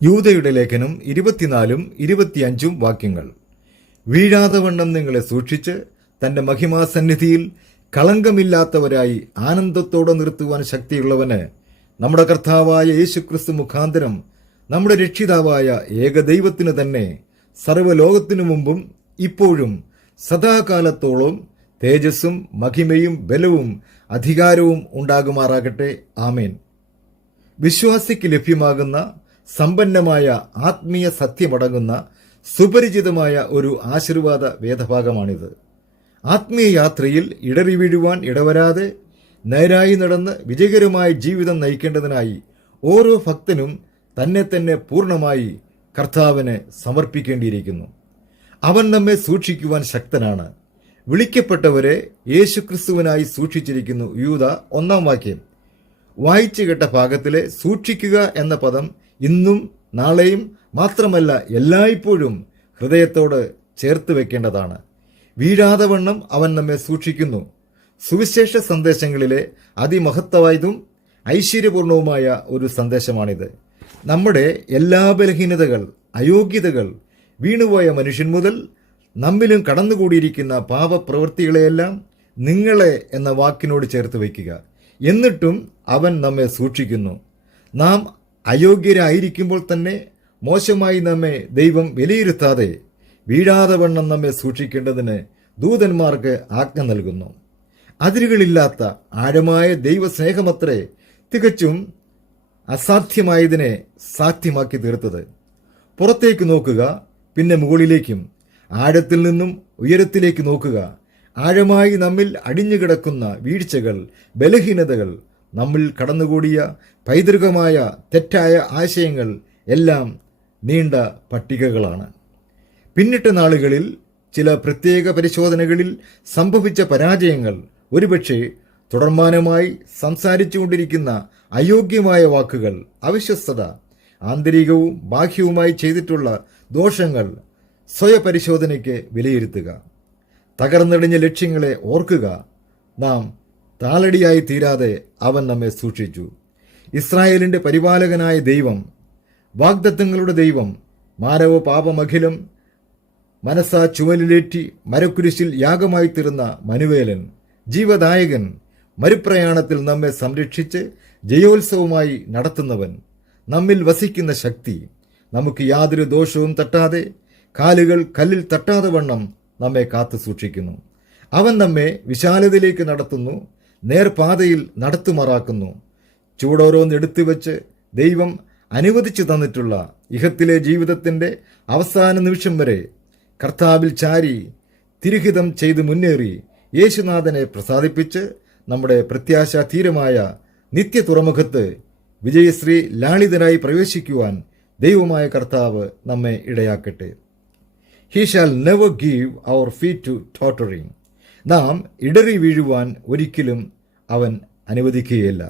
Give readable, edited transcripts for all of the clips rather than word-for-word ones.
യൂദയുടെ ലേഖനം 24 25 വാക്യങ്ങൾ. വീഴാതെ വണ്ണം നിങ്ങളെ സൂക്ഷിച്ച് തന്റെ മഹിമാസന്നിധിയിൽ കളങ്കമില്ലാത്തവരായി ആനന്ദത്തോടെ നിർത്തുവാൻ ശക്തിയുള്ളവന് നമ്മുടെ കർത്താവായ യേശുക്രിസ്തു മുഖാന്തരം നമ്മുടെ രക്ഷിതാവായ ഏകദൈവത്തിന് തന്നെ സർവ്വലോകത്തിനു മുമ്പും ഇപ്പോഴും സദാകാലത്തോളം തേജസ്സും മഹിമയും ബലവും അധികാരവും ഉണ്ടാകുമാറാകട്ടെ. ആമേൻ. വിശ്വാസിക്ക് ലഭ്യമാകുന്ന സമ്പന്നമായ ആത്മീയ സത്യമടങ്ങുന്ന സുപരിചിതമായ ഒരു ആശീർവാദ വേദഭാഗമാണിത്. ആത്മീയ യാത്രയിൽ ഇടറി വീഴുവാൻ ഇടവരാതെ നേരായി നടന്ന് വിജയകരമായ ജീവിതം നയിക്കേണ്ടതിനായി ഓരോ ഭക്തനും തന്നെ തന്നെ പൂർണ്ണമായി കർത്താവിന് സമർപ്പിക്കേണ്ടിയിരിക്കുന്നു. അവൻ നമ്മെ സൂക്ഷിക്കുവാൻ ശക്തനാണ്. വിളിക്കപ്പെട്ടവരെ യേശുക്രിസ്തുവിനായി സൂക്ഷിച്ചിരിക്കുന്നു. യൂദ 1 വാക്യം. വായിച്ചു കേട്ട ഭാഗത്തിലെ സൂക്ഷിക്കുക എന്ന പദം ഇന്നും നാളെയും മാത്രമല്ല എല്ലായ്പ്പോഴും ഹൃദയത്തോട് ചേർത്ത് വെക്കേണ്ടതാണ്. വീഴാതെ വണ്ണം അവൻ നമ്മെ സൂക്ഷിക്കുന്നു. സുവിശേഷ സന്ദേശങ്ങളിലെ അതിമഹത്വമായതും ഐശ്വര്യപൂർണവുമായ ഒരു സന്ദേശമാണിത്. നമ്മുടെ എല്ലാ ബലഹീനതകൾ, അയോഗ്യതകൾ, വീണുപോയ മനുഷ്യൻ മുതൽ നമ്മിലും കടന്നുകൂടിയിരിക്കുന്ന പാപപ്രവൃത്തികളെയെല്ലാം നിങ്ങളെ എന്ന വാക്കിനോട് ചേർത്ത് വയ്ക്കുക. എന്നിട്ടും അവൻ നമ്മെ സൂക്ഷിക്കുന്നു. നാം അയോഗ്യരായിരിക്കുമ്പോൾ തന്നെ മോശമായി നമ്മെ ദൈവം വിലയിരുത്താതെ വീഴാതെ വണ്ണം നമ്മെ സൂക്ഷിക്കേണ്ടതിന് ദൂതന്മാർക്ക് ആജ്ഞ നൽകുന്നു. അതിരുകളില്ലാത്ത ആഴമായ ദൈവസ്നേഹമത്രേ തികച്ചും അസാധ്യമായതിനെ സാധ്യമാക്കി തീർത്തത്. പുറത്തേക്ക് നോക്കുക, പിന്നെ മുകളിലേക്കും, ആഴത്തിൽ നിന്നും ഉയരത്തിലേക്ക് നോക്കുക. ആഴമായി നമ്മിൽ അടിഞ്ഞുകിടക്കുന്ന വീഴ്ചകൾ, ബലഹീനതകൾ, നമ്മിൽ കടന്നുകൂടിയ പൈതൃകമായ തെറ്റായ ആശയങ്ങൾ എല്ലാം നീണ്ട പട്ടികകളാണ്. പിന്നിട്ട നാളുകളിൽ ചില പ്രത്യേക പരിശോധനകളിൽ സംഭവിച്ച പരാജയങ്ങൾ, ഒരുപക്ഷെ തുടർമാനമായി സംസാരിച്ചുകൊണ്ടിരിക്കുന്ന അയോഗ്യമായ വാക്കുകൾ, അവിശ്വസ്തത, ആന്തരികവും ബാഹ്യവുമായി ചെയ്തിട്ടുള്ള ദോഷങ്ങൾ സ്വയപരിശോധനയ്ക്ക് വിലയിരുത്തുക. തകർന്നടിഞ്ഞ ലക്ഷ്യങ്ങളെ ഓർക്കുക. നാം താളടിയായി തീരാതെ അവൻ നമ്മെ സൂക്ഷിച്ചു. ഇസ്രായേലിന്റെ പരിപാലകനായ ദൈവം, വാഗ്ദത്തങ്ങളുടെ ദൈവം, മാനവ പാപമഖിലം മനസ്സാ ചുമലിലേറ്റി മരക്കുരിശിൽ യാഗമായി തീർന്ന മനുവേലൻ, ജീവദായകൻ, മരുപ്രയാണത്തിൽ നമ്മെ സംരക്ഷിച്ച് ജയോത്സവമായി നടത്തുന്നവൻ, നമ്മിൽ വസിക്കുന്ന ശക്തി, നമുക്ക് യാതൊരു ദോഷവും തട്ടാതെ, കാലുകൾ കല്ലിൽ തട്ടാതെ വണ്ണം നമ്മെ കാത്തു സൂക്ഷിക്കുന്നു. അവൻ നമ്മെ വിശാലതയിലേക്ക് നടത്തുന്നു, നേർപാതയിൽ നടത്തുമാറാക്കുന്നു. ചൂടോരോന്നെടുത്തു വെച്ച് ദൈവം അനുവദിച്ചു തന്നിട്ടുള്ള ഇഹത്തിലെ ജീവിതത്തിൻ്റെ അവസാന നിമിഷം വരെ കർത്താവിൽ ചാരി തിരുഹിതം ചെയ്ത് മുന്നേറി യേശുനാഥനെ പ്രസാദിപ്പിച്ച് നമ്മുടെ പ്രത്യാശാധീരമായ നിത്യ തുറമുഖത്ത് വിജയശ്രീ ലാളിതനായി പ്രവേശിക്കുവാൻ ദൈവമായ കർത്താവ് നമ്മെ ഇടയാക്കട്ടെ. He shall never give our feet to tottering. നാം ഇടറി വീഴുവാൻ ഒരിക്കലും അവൻ അനുവദിക്കുകയില്ല.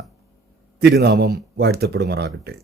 തിരുനാമം വാഴ്ത്തപ്പെടുമാറാകട്ടെ.